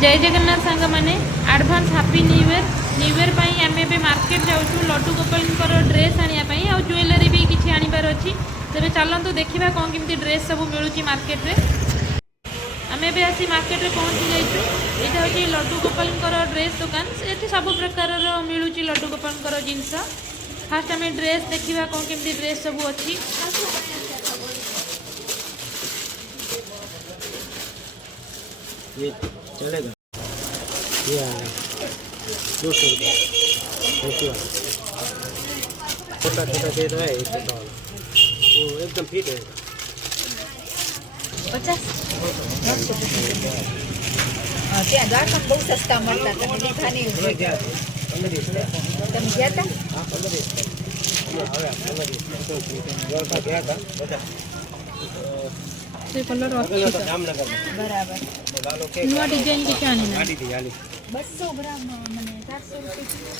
जय जगन्नाथ सांग मैंने एडवांस हैप्पी न्यू ईयर आम ए मार्केट जाऊँ लड्डू गोपाल ड्रेस आने आ ज्वेलरी भी किसी आनबार अच्छी तेरे चलतु देखा कौन केमी ड्रेस सब मिलूँ मार्केट रे आम ए आसी मार्केट रे पहुँची जाइए। यहाँ हूँ लड्डू गोपाल ड्रेस दुकान ये सब प्रकार मिलूँ लड्डू गोपाल जिनस फास्ट आम ड्रेस देखा कौन केमी ड्रेस सब अच्छी ये चलेगा ये 200 रुपये छोटा छोटा दे दो है एक छोटा वाला वो एकदम फिट है 50 ત્યાં ગાર્ડન બહુ સસ્તા મળતા તમે લીધા નહીં તમે ગયા તમે ગયા હતા હા 15 હવે 15 ગયા હતા બધા कलर जामनगर બરાબર नुआ डिजाइन की क्या आनी गाड़ी थी हाली 200 ગ્રામ મને 400 રૂપિયા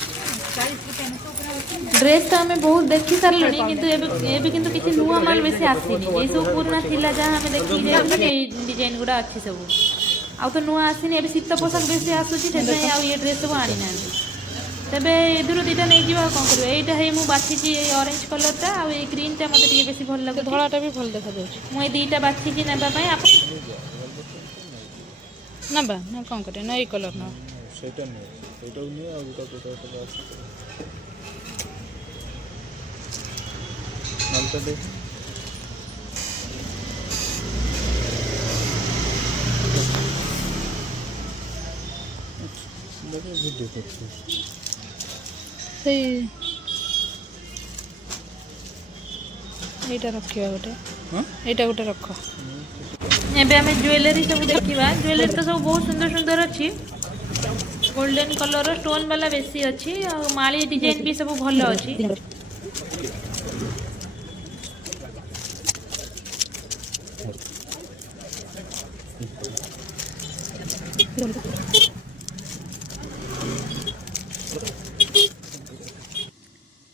40 રૂપિયાનો 100 ગ્રામ ड्रेस तो हमें बहुत देखी सारे किंतु ये भी किंतु किसी नुआ माल बेसी आसीनी ये सब पुराना थिला जहाँ हमें देखी जे डिजाइन गुड़ा अच्छी सब आउ तो नुआ आसीनी ए शीत पोशाक बेसी आसूची से आ ये ड्रेस सब आनी ना तेबे एदुरु दीटा नहीं जीवा कौन करबे एटा हे मु बाछी ऑरेंज कलरटा आ ये ग्रीनटा मते टिके बेसी भल लागे धଳାटा भी भल देखा जाउछ मु ए दीटा बाछी नेबा पई आप नबा ना कौन करे ना ये कलर ना सेटा नहीं आ उटा तो আছে नामটা देख देखो वीडियो करते एटा रखिया गोटे एटा गोटे रख एबे हमें ज्वेलरी सब देखिबा ज्वेलरी तो सब बहुत सुंदर सुंदर अच्छी गोल्डन कलर स्टोन वाला बेसी अच्छी और माली डिजाइन भी सब भल अच्छी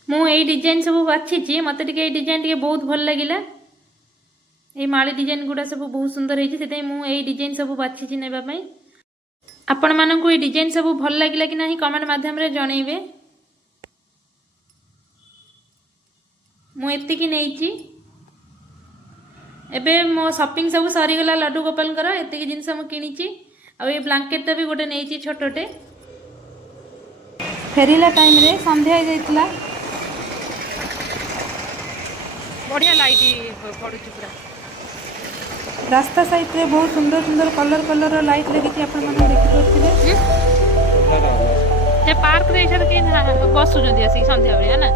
मु यही डिजाइन सब बाछी मत डिजाइन टे बहुत भल लगिला ये माली डिजाइन गुड़ा सब बहुत सुंदर है मुझे डिजाइन सब बाछी नापी आपण मानक ये डिजाइन सब भल लगिला कि नहीं कमेंट माध्यम रे जनइबे मुझे नहीं एबे मो शॉपिंग सब सरीगला लड्डू गोपाल एति जिनस मुझे किणी आ ये ब्लैंकेट भी गोटे नहीं छोटोटे फेरिला टाइम रे संध्या हो जाइतला बढ़िया लाइट पड़ू पूरा रास्ता साइड रे बहुत सुंदर सुंदर कलर कलर लाइट लगी आपण माने देखि पार्क रे इधर के बसुଛନ୍ତି आसी संध्या बेले है ना